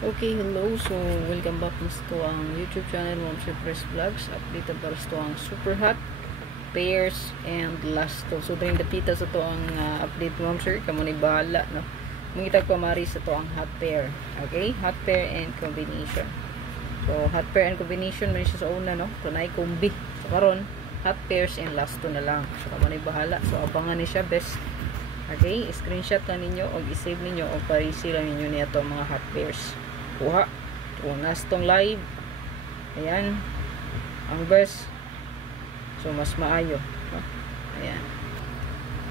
Okay, hello. So, welcome back to ang YouTube channel Momsir Press Vlogs. Updated para sa ang super hot pairs and last to. So, during the pita sa to ang update Momsir, kamo ni bahala, no? Mungitag pa mari sa to ang hot pair. Okay? Hot pair and combination. So, hot pair and combination man siya sa una, no? Tunay kombi. So, karon hot pairs and last to na lang. So, kamo ni bahala. So, abangan ni siya best. Okay? Screenshot lang ninyo o i-save ninyo o parisi lang ninyo niya to mga hot pairs. Kuha kung nastong live, ayan ang best, so mas maayo, no? Ayan.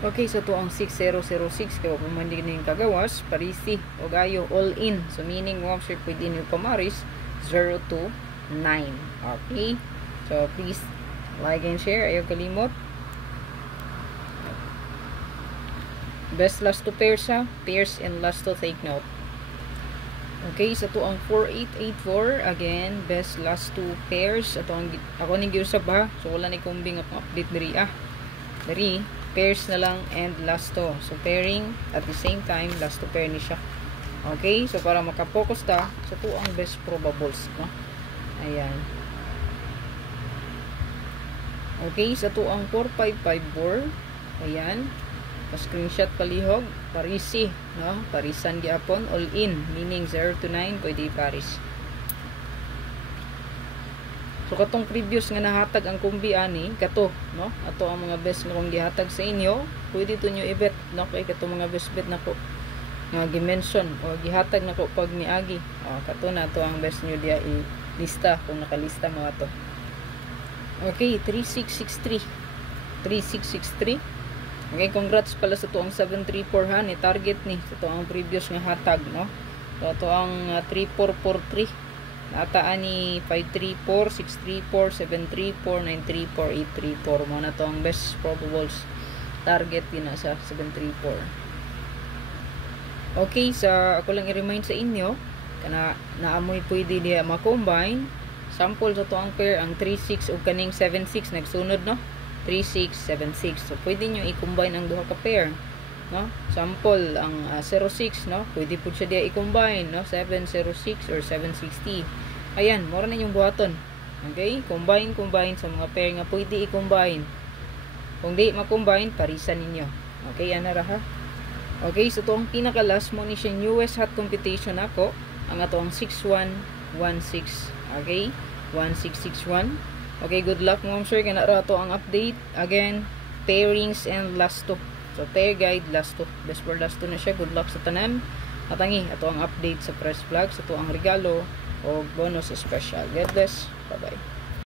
Okay, so to ang 6006 kaya pumandig na yung kagawas parisi o gayo all in, so meaning Momsir pwede nyo pamaris 0 to 9. Okay, so please like and share, ayaw kalimot. Best last to pairs ha, pairs and last to take note. Okay, so to ang 4884 again, best last two pairs. Ato ang ako ni giusap ha. So wala ni kumbing update diri Diri pairs na lang and last two. So pairing at the same time last two pair ni siya. Okay, so para maka-focus ta sa to ang best probables, no? Ayan. Okay, sa to ang 4554. Ayan. Pa-screenshot palihog, parisi, no? Parisan gyapon, all in, meaning 0 to 9 pwede paris. So katong previous nga nahatag ang kumbi ani, kato, no? Ato ang mga best nga kung gihatag sa inyo, pwede to nyo i-bet, no? Kay katong mga best bet nako nga gi-mention o gihatag nako pag miagi. Kato na to ang best nyo dia i-lista kung nakalista mga to. Okay, 3663. 3663. Okay, congrats pala sa tuang 734 ha, ni target ni sa tuang previous nga hatag, no? So tuang 3443 nataan ni 534, 634, 734, 934, 834 mo na to ang best probables target din na sa 734. Okay, sa ako lang i-remind sa inyo kana naamoy pwede diya ma-combine sample sa tuang pair ang 36 ug kaning 76 nagsunod, no? 3676. So pwede nyo i-combine ang duha ka pair, no? Sample ang 06, no? Pwede po siya dia i-combine, no? 706 or 760. Ayan, mura na yung buhaton. Okay? Combine sa mga pair nga pwede i-combine. Kung di ma-combine, parisan ninyo. Okay, ana ra ha. Okay, so to ang pinaka last mo ni siya newest hot competition ako, ang ato ang 6116. Okay? 1661. Okay, good luck Momsir, kana ra to ang update. Again, pairings and last two. So pair guide last two. Best for last two na siya. Good luck sa tanan. Atangi ato ang update sa press vlog, sa to ang regalo o bonus special. God bless. Bye bye.